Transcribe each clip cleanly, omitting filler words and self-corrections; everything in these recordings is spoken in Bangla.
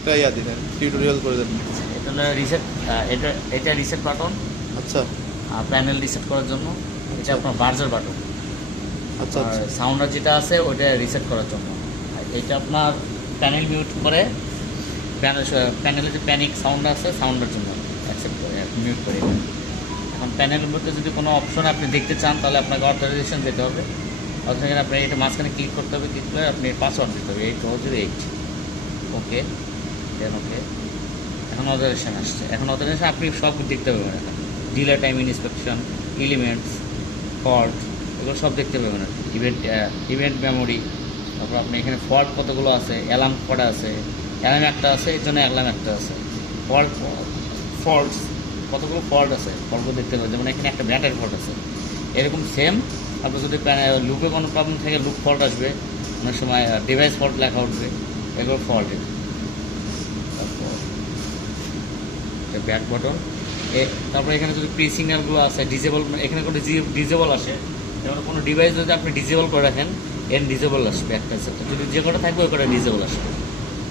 একটা ইয়া দিলেন, টিউটোরিয়াল করে দেন। এটা হলো রিসেট, এটা রিসেট বাটন। আচ্ছা প্যানেল রিসেট করার জন্য এটা আপনার বার্জার বাটন। আচ্ছা আর আচ্ছা সাউন্ডার যেটা আছে ওইটা রিসেট করার জন্য। আর এটা আপনার প্যানেল মিউট করে, প্যানেলে যে প্যানিক সাউন্ড আছে সাউন্ডের জন্য অ্যাকসেপ্ট করে মিউট করে এটা। এখন প্যানেলের মধ্যে যদি কোনো অপশন আপনি দেখতে চান তাহলে আপনাকে অথরাইজেশন যেতে হবে। অথরাইজেশন আপনি এটা মাঝখানে ক্লিক করতে হবে, ক্লিক করে আপনি পাসওয়ার্ড দিতে হবে 8008। ওকে, দেন ওকে। এখন অথরাইজেশন আসছে, এখন অথরাইজেশন আপনি সব দেখতে পাবেন। এখন delay time inspection, elements, fault, এগুলো সব দেখতে পাবেন। ইভেন্ট মেমোরি, তারপর আপনি এখানে ফল্ট কতগুলো আছে, অ্যালার্ম কটা আছে, অ্যালার্ম একটা আছে, এর জন্য অ্যালার্ম একটা আছে। ফল্টস কতগুলো ফল্ট আছে, ফল্টগুলো দেখতে পাবেন। যেমন এখানে একটা ব্যাটারি ফল্ট আছে, এরকম সেম আপনার যদি লুপে কোনো প্রবলেম থাকে লুপ ফল্ট আসবে, অনেক সময় ডিভাইস ফল্ট লেখা উঠবে, এগুলো ফল্ট। তারপর ব্যাক বটন, তারপরে এখানে যদি প্রি সিগন্যালগুলো আছে ডিজেবল, এখানে কোনো ডিজেবল আসে, যেমন কোনো ডিভাইস যদি আপনি ডিজেবল করে রাখেন এর ডিজেবল আসবে একটা, যদি যে কটা থাকবে ওই কটা ডিজেবল আসবে।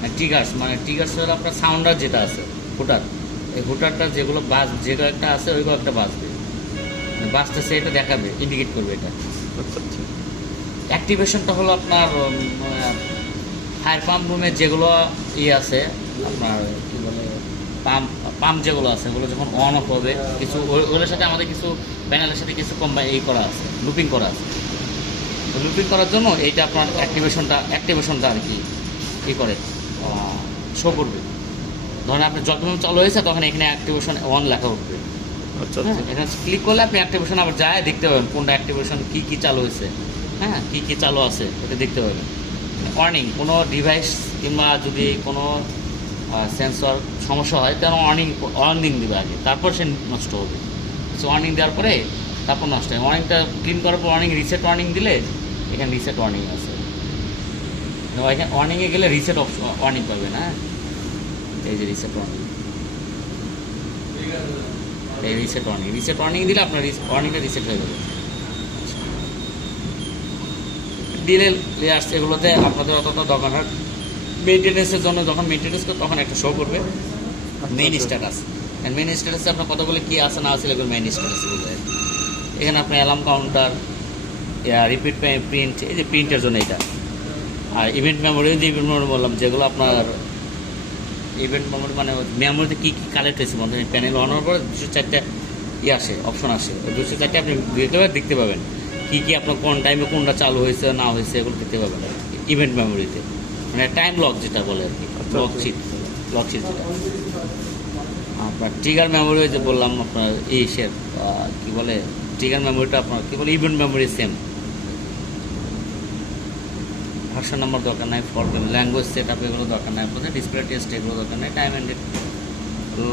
আর ট্রিগার্স, মানে ট্রিগার্স হলো আপনার সাউন্ডার যেটা আছে হুটার, এই হুটারটা যেগুলো যে কয়েকটা আছে ওই কয়েকটা বাজবে, বাজতেছে এটা দেখাবে, ইন্ডিকেট করবে এটা। আচ্ছা আচ্ছা অ্যাক্টিভেশনটা হলো আপনার ফায়ার পাম্প রুমের যেগুলো আছে আপনার কী বলে পাম্প যেগুলো আছে ওগুলো যখন অন অফ হবে, কিছু ওগুলোর সাথে আমাদের কিছু প্যানেলের সাথে কিছু করা আছে, লুপিং করা আছে। তো লুপিং করার জন্য এইটা আপনার অ্যাক্টিভেশনটা আর কি করে শো করবে। ধরেন আপনি যখন চালু হয়েছে তখন এখানে অ্যাক্টিভেশন অন লেখা উঠবে। আচ্ছা হ্যাঁ, আচ্ছা এখানে ক্লিক করলে আপনি অ্যাক্টিভেশন আবার যায় দেখতে পাবেন কোনটা অ্যাক্টিভেশন কী চালু হয়েছে, হ্যাঁ কী চালু আছে এটা দেখতে পাবেন। ওয়ার্নিং, কোনো ডিভাইস কিংবা যদি কোনো সেন্সর সমস্যা হয় তাহলে ওয়ার্নিং দেবে আগে, তারপর সে নষ্ট হবে। ওয়ার্নিং দেওয়ার পরে তারপর নষ্ট হয়। ওয়ার্নিংটা ক্লিন করার পর রিসেট ওয়ার্নিং দিলে এখানে রিসেট ওয়ার্নিং আছে। এখানে ওয়ার্নিংয়ে গেলে রিসেট ওয়ার্নিং পাবেন। হ্যাঁ, এই যে রিসেট ওয়ার্নিং, এই রিসেট ওয়ার্নিং দিলে আপনার ওয়ার্নিংটা রিসেট হয়ে যাবে। ডিলে লেয়ার্স এগুলোতে আপনাদের অতটা দরকার হয় মেনটেন্যান্সের জন্য, যখন মেনটেন্যান্স করবে তখন একটা শো করবে মেইন স্ট্যাটাস। মেইন স্ট্যাটাসে আপনার কতগুলো কী আছে না আছে এগুলো মেইন স্ট্যাটাস বলে। এখানে আপনার অ্যালার্ম কাউন্টার, রিপিট প্রিন্ট, এই যে প্রিন্টের জন্য এটা। আর ইভেন্ট মেমোরি, যে ইভেন্ট মেমোরি বললাম যেগুলো আপনার ইভেন্ট মেমোরি মানে মেমোরিতে কী কালেক্ট হয়েছে, মানে প্যানেল অন হওয়ার পর 204টা আসে, অপশন আসে। ওই 204টা আপনি দেখতে পাবেন কী আপনার কোন টাইমে কোনটা চালু হয়েছে না হয়েছে এগুলো দেখতে পাবেন ইভেন্ট মেমোরিতে। মানে টাইম লক যেটা বলে আর কি, লক শিট যেটা। আপনার ট্রিগার মেমোরি যে বললাম আপনার কী বলে ট্রিগার মেমোরিটা আপনার কী বলে event memory same. Version number দরকার নাই, ফল্ট ল্যাঙ্গুয়েজ সেট আপ এগুলো দরকার নাই আপনাদের, ডিসপ্লে টেস্ট এগুলো দরকার নেই। টাইম অ্যান্ড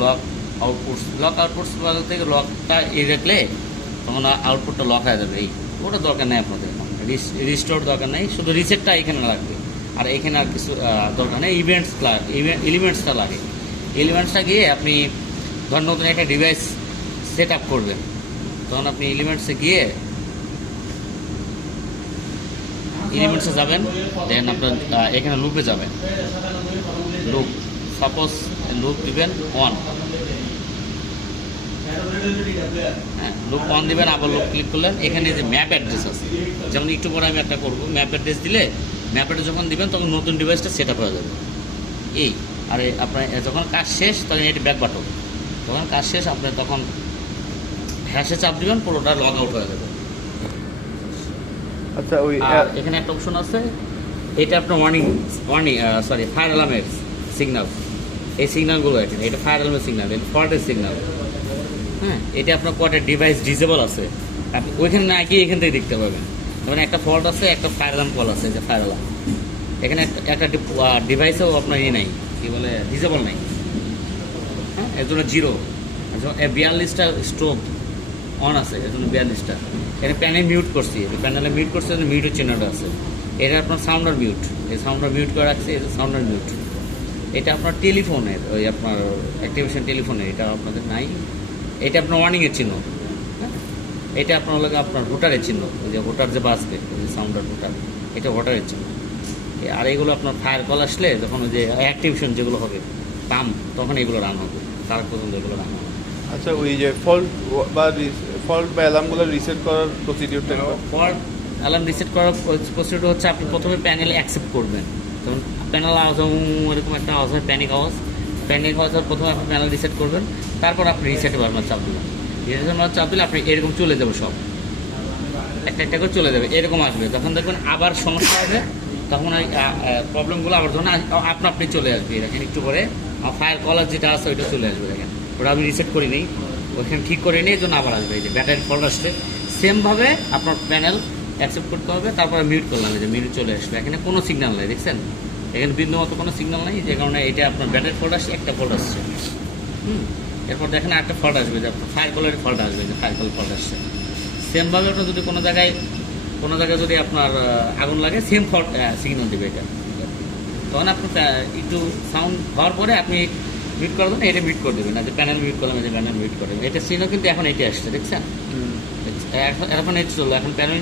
লক আউটপুটস বলতে লকটা রাখলে তখন আউটপুটটা লক হয়ে যাবে, ওটা দরকার নেই আপনাদের। রিস্টোর দরকার নেই, শুধু রিসেটটা এখানে লাগবে। আর এখানে আর কিছু দরকার নেই। এলিমেন্টসটা লাগে। এলিমেন্টসটা গিয়ে আপনি ধর নতুন একটা ডিভাইস সেট আপ করবেন, তখন আপনি এলিমেন্টসে গিয়ে এলিমেন্টসে যাবেন, দেন আপনার এখানে লুপে যাবেন। লুপ, সাপোজ লুপ দিবেন 1, হ্যাঁ লুপ 1 দিবেন, আবার লুপ ক্লিক করলেন। এখানে যে ম্যাপ অ্যাড্রেস আছে, যেমন একটু পরে আমি একটা করবো, ম্যাপ অ্যাড্রেস দিলে ম্যাপ অ্যাড্রেস যখন দিবেন তখন নতুন ডিভাইসটা সেট আপ হয়ে যাবে। আর আপনার যখন কাজ শেষ তখন এটি ব্যাক বাটন, যখন কাজ শেষ আপনি তখন হ্যাশে চাপ দিবেন, পুরোটা লগ আউট হয়ে যাবে। আচ্ছা ওই আর এখানে একটা অপশন আছে, এটা আপনার ফায়ার অ্যালার্মের সিগন্যাল। এই সিগন্যালগুলো এটা ফায়ার অ্যালার্মের সিগন্যাল, এটা ফল্টের সিগন্যাল। হ্যাঁ, এটা আপনার কটা ডিভাইস ডিসেবল আছে আপনি ওইখানে না গিয়ে এখান থেকে দেখতে পাবেন। যেমন একটা ফল্ট আছে, একটা ফায়ার অ্যালার্ম কল আছে, যে ফায়ার অ্যালার্ম। এখানে একটা ডিভাইসেও আপনার নাই, কী বলে ডিসেবল নাই। হ্যাঁ, এর জন্য 0, 42টা স্ট্রোক অন আছে, এর জন্য 42টা। এখানে প্যানেল মিউট করছি, প্যানেলে মিউট করছে, মিউটের চিহ্নটা আছে। এটা আপনার সাউন্ডার মিউট, এই সাউন্ডার মিউট করে রাখছে, এটা সাউন্ডার মিউট। এটা আপনার টেলিফোনের, ওই আপনার অ্যাক্টিভেশন টেলিফোনের, এটা আপনাদের নাই। এটা আপনার ওয়ার্নিংয়ের চিহ্ন। হ্যাঁ, এটা আপনার লাগে আপনার ভোটারের চিহ্ন, ওই যে ভোটার যে বাঁচবে, ওই যে সাউন্ডার ভোটার, এটা ভোটারের চিহ্ন। আর এগুলো আপনার ফায়ার কল আসলে যখন ওই যে অ্যাক্টিভেশন যেগুলো হবে পাম্প, তখন এগুলো রান হবে, তার পর্যন্ত এগুলো রান হবে। আচ্ছা, ওই যে ফল্ট বা অ্যালার্মগুলো রিসেট করার প্রসিডিউরটা ফল্ট অ্যালার্ম রিসেট করার প্রসিডিউর হচ্ছে আপনি প্রথমে প্যানেল অ্যাকসেপ্ট করবেন। যেমন প্যানেল আওয়াজ এরকম একটা আওয়াজ হয়, প্যানিক আওয়াজ প্রথমে আপনি প্যানেল রিসেট করবেন, তারপর আপনি রিসেটে বারবার চাপ দেবেন। রিসেটে বারবার চাপ দিলে আপনি এরকম চলে যাবে, সব একটা একটা করে চলে যাবে, এরকম আসবে। যখন দেখবেন আবার সমস্যা হবে, তখন ওই প্রবলেমগুলো আবার যখন আপনি চলে আসবে, দেখেন একটু করে ফায়ার কলার যেটা আছে ওইটা চলে আসবে। দেখেন ওটা আমি রিসেট করি নিই, ওইখানে ঠিক করে নিই, এই জন্য আবার আসবে। এই যে ব্যাটারি ফল্ট আসছে, সেমভাবে আপনার প্যানেল অ্যাকসেপ্ট করতে হবে, তারপরে মিউট করলাম, এই যে মিউট চলে আসবে। এখানে কোনো সিগন্যাল নেই, দেখছেন এখানে বিন্দু মতো কোনো সিগন্যাল নেই, যে কারণে এটা আপনার ব্যাটারি ফল্ট আসছে, একটা ফল্ট আসছে। এরপর দেখেন একটা ফল্ট আসবে, যে আপনার ফায়ার কলের ফল্ট আসবে, যে ফায়ার কল ফল্ট আসছে। সেমভাবে ওটা যদি কোনো জায়গায় যদি আপনার আগুন লাগে, সেম ফল্ট সিগন্যাল দেবে এটা। তখন আপনার একটু সাউন্ড হওয়ার পরে আপনি মিউট করে দেবেন, এটা মিউট করে দেবেন না, যে প্যানেল মিউট করলাম, এই যে প্যানেল মিউট করে দেবেন। এটা সিগন্যাল কিন্তু এখন এটি আসছে, দেখছেন এখন এটি চললো, এখন প্যানেল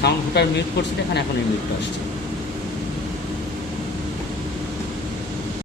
সাউন্ড ফুটার মিউট করছি, এখন এই মিউটটা আসছে।